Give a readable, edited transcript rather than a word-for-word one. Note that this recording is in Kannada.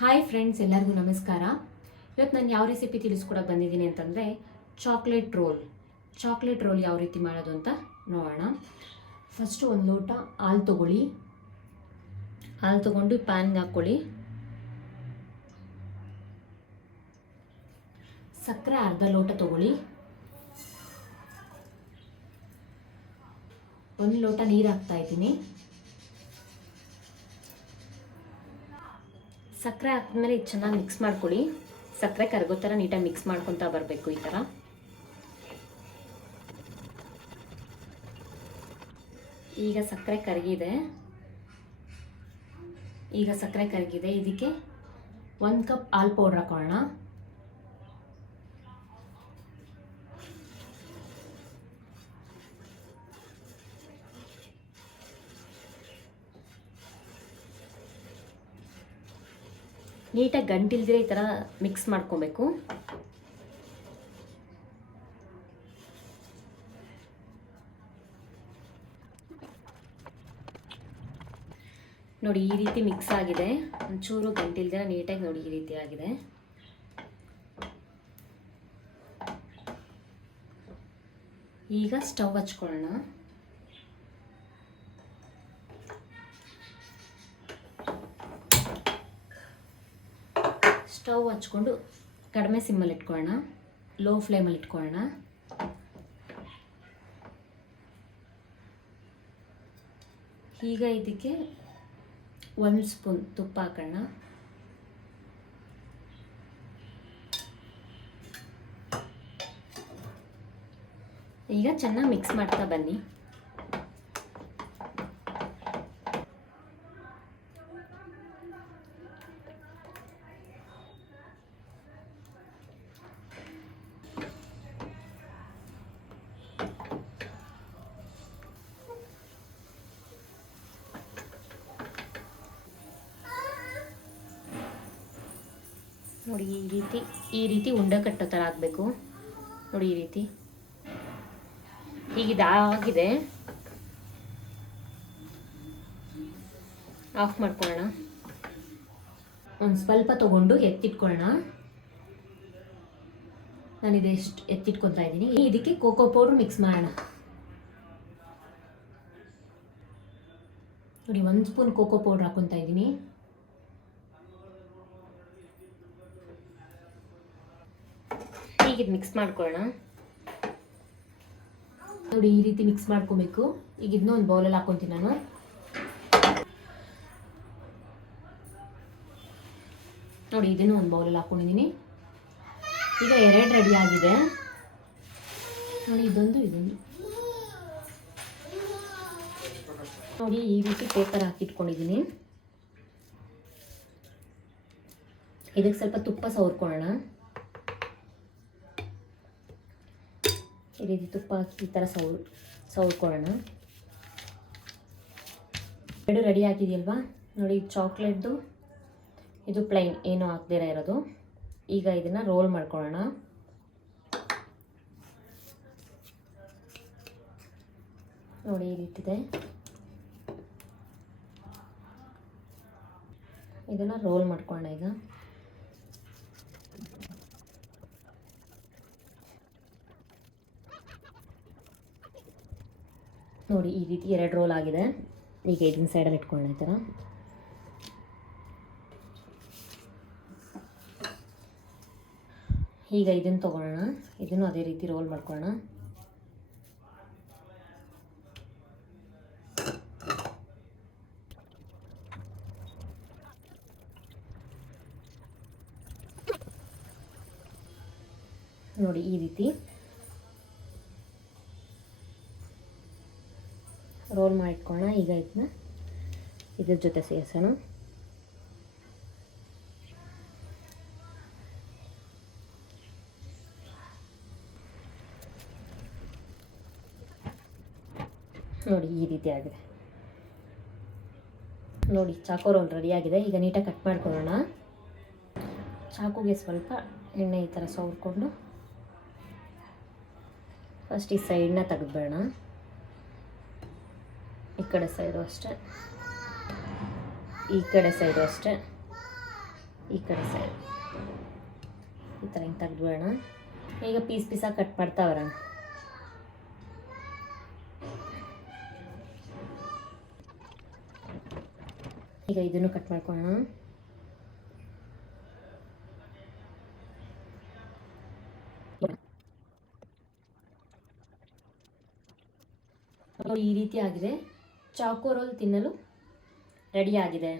ಹಾಯ್ ಫ್ರೆಂಡ್ಸ್, ಎಲ್ಲರಿಗೂ ನಮಸ್ಕಾರ. ಇವತ್ತು ನಾನು ಯಾವ ರೆಸಿಪಿ ತಿಳಿಸ್ಕೊಡಕ್ಕೆ ಬಂದಿದ್ದೀನಿ ಅಂತಂದರೆ ಚಾಕ್ಲೇಟ್ ರೋಲ್ ಯಾವ ರೀತಿ ಮಾಡೋದು ಅಂತ ನೋಡೋಣ. ಫಸ್ಟು ಒಂದು ಲೋಟ ಹಾಲು ತೊಗೊಳ್ಳಿ. ಹಾಲು ತೊಗೊಂಡು ಪ್ಯಾನ್ಗೆ ಹಾಕ್ಕೊಳ್ಳಿ. ಸಕ್ಕರೆ ಅರ್ಧ ಲೋಟ ತೊಗೊಳ್ಳಿ. 1 ಲೋಟ ನೀರು ಹಾಕ್ತಾಯಿದ್ದೀನಿ. ಸಕ್ಕರೆ ಹಾಕಿದ್ಮೇಲೆ ಇದು ಚೆನ್ನಾಗಿ ಮಿಕ್ಸ್ ಮಾಡ್ಕೊಳ್ಳಿ. ಸಕ್ಕರೆ ಕರಗೋ ಥರ ನೀಟಾಗಿ ಮಿಕ್ಸ್ ಮಾಡ್ಕೊತಾ ಬರಬೇಕು. ಈ ಥರ ಈಗ ಸಕ್ಕರೆ ಕರಗಿದೆ. ಇದಕ್ಕೆ 1 ಕಪ್ ಹಾಲು ಪೌಡ್ರ್ ಹಾಕೊಳ್ಳೋಣ. ನೀಟಾಗಿ ಗಂಟಿಲ್ದಿರ ಈ ಥರ ಮಿಕ್ಸ್ ಮಾಡ್ಕೊಬೇಕು. ನೋಡಿ, ಈ ರೀತಿ ಮಿಕ್ಸ್ ಆಗಿದೆ. ಒಂಚೂರು ಗಂಟಿಲ್ದಿರ ನೀಟಾಗಿ ನೋಡಿ ಈ ರೀತಿ ಆಗಿದೆ. ಈಗ ಸ್ಟವ್ ಹಚ್ಕೊಳ್ಳೋಣ. ಸ್ಟವ್ ಹಚ್ಕೊಂಡು ಕಡಿಮೆ ಸಿಮ್ಮಲ್ಲಿ ಇಟ್ಕೊಳ್ಳೋಣ, ಲೋ ಫ್ಲೇಮಲ್ಲಿ ಇಟ್ಕೊಳ್ಳೋಣ. ಈಗ ಇದಕ್ಕೆ 1 ಸ್ಪೂನ್ ತುಪ್ಪ ಹಾಕೋಣ. ಈಗ ಚೆನ್ನಾಗಿ ಮಿಕ್ಸ್ ಮಾಡ್ತಾ ಬನ್ನಿ. ನೋಡಿ, ಈ ರೀತಿ ಉಂಡೆ ಕಟ್ಟೋ ಥರ ಆಗಬೇಕು. ನೋಡಿ, ಈ ರೀತಿ ಈಗ ಇದಾಗಿದೆ. ಆಫ್ ಮಾಡ್ಕೊಳ್ಳೋಣ. ಒಂದು ಸ್ವಲ್ಪ ತಗೊಂಡು ಎತ್ತಿಟ್ಕೊಳ್ಳೋಣ. ನಾನು ಇದೆಷ್ಟು ಎತ್ತಿಟ್ಕೊತಾ ಇದ್ದೀನಿ. ಇದಕ್ಕೆ ಕೋಕೋ ಪೌಡ್ರ್ ಮಿಕ್ಸ್ ಮಾಡೋಣ. ನೋಡಿ, 1 ಸ್ಪೂನ್ ಕೋಕೋ ಪೌಡ್ರ್ ಹಾಕೊತಾ ಇದ್ದೀನಿ. ಈಗ ಇದು ಮಿಕ್ಸ್ ಮಾಡ್ಕೊಳ್ಳೋಣ. ನೋಡಿ, ಈ ರೀತಿ ಮಿಕ್ಸ್ ಮಾಡ್ಕೊಬೇಕು. ಈಗ ಇದನ್ನ ಒಂದು ಬೌಲಲ್ಲಿ ಹಾಕೊತೀನಿ ನಾನು. ನೋಡಿ, ಇದನ್ನು ಒಂದು ಬೌಲಲ್ಲಿ ಹಾಕೊಂಡಿದ್ದೀನಿ. ಈಗ 2 ರೆಡಿ ಆಗಿದೆ. ನೋಡಿ, ಇದೊಂದು ನೋಡಿ, ಈ ರೀತಿ ಪೇಪರ್ ಹಾಕಿಟ್ಕೊಂಡಿದ್ದೀನಿ. ಇದಕ್ಕೆ ಸ್ವಲ್ಪ ತುಪ್ಪ ಸವರ್ಕೊಳ್ಳೋಣ. ಈ ರೀತಿ ತುಪ್ಪ ಹಾಕಿ ಈ ಥರ ಸವರ್ಕೊಳ್ಳೋಣ. 2 ರೆಡಿ ಆಗಿದೆಯಲ್ವಾ? ನೋಡಿ, ಚಾಕ್ಲೇಟ್ದು ಇದು ಪ್ಲೈನ್, ಏನೂ ಹಾಕ್ದಿರ ಇರೋದು. ಈಗ ಇದನ್ನು ರೋಲ್ ಮಾಡ್ಕೊಳ್ಳೋಣ. ನೋಡಿ, ಈ ರೀತಿ ಇದೆ. ಇದನ್ನು ರೋಲ್ ಮಾಡ್ಕೊಳ್ಳೋಣ. ಈಗ ನೋಡಿ, ಈ ರೀತಿ 2 ರೋಲ್ ಆಗಿದೆ. ಈಗ ಇದನ್ನ ಸೈಡಲ್ಲಿ ಇಟ್ಕೊಳ್ಳೋಣ. ಈ ಥರ ಈಗ ಇದನ್ನು ತೊಗೊಳ್ಳೋಣ. ಇದನ್ನು ಅದೇ ರೀತಿ ರೋಲ್ ಮಾಡ್ಕೊಳ್ಳೋಣ. ನೋಡಿ, ಈ ರೀತಿ ರೋಲ್ ಮಾಡಿಟ್ಕೊಳ್ಳೋಣ. ಈಗ ಇದನ್ನ ಇದ್ರ ಜೊತೆ ಸೇರಿಸೋಣ. ನೋಡಿ, ಈ ರೀತಿ ಆಗಿದೆ. ನೋಡಿ, ಚಾಕೋ ರೋಲ್ ರೆಡಿ ಆಗಿದೆ. ಈಗ ನೀಟಾಗಿ ಕಟ್ ಮಾಡ್ಕೊಳ್ಳೋಣ. ಚಾಕುಗೆ ಸ್ವಲ್ಪ ಎಣ್ಣೆ ಈ ಥರ ಸವರ್ಕೊಂಡು ಫಸ್ಟ್ ಈ ಸೈಡ್ನ ತೆಗೆದ್ಬೇಡ. ಈ ಕಡೆ ಸೈಡು ಅಷ್ಟೇ, ಈ ಕಡೆ ಸೈಡು ಅಷ್ಟೇ. ಈ ಕಡೆ ಸೈಡ್ ಈ ಥರ ಹಿಂಗೆ ತೆಗೆದ್ಬಿಡೋಣ. ಈಗ ಪೀಸಾಗಿ ಕಟ್ ಮಾಡ್ತಾವ್ರ. ಈಗ ಇದನ್ನು ಕಟ್ ಮಾಡ್ಕೊಳ್ಳೋಣ. ಈ ರೀತಿ ಆಗಿದೆ. ಚಾಕೋ ರೋಲ್ ತಿನ್ನಲು ರೆಡಿ ಆಗಿದೆ.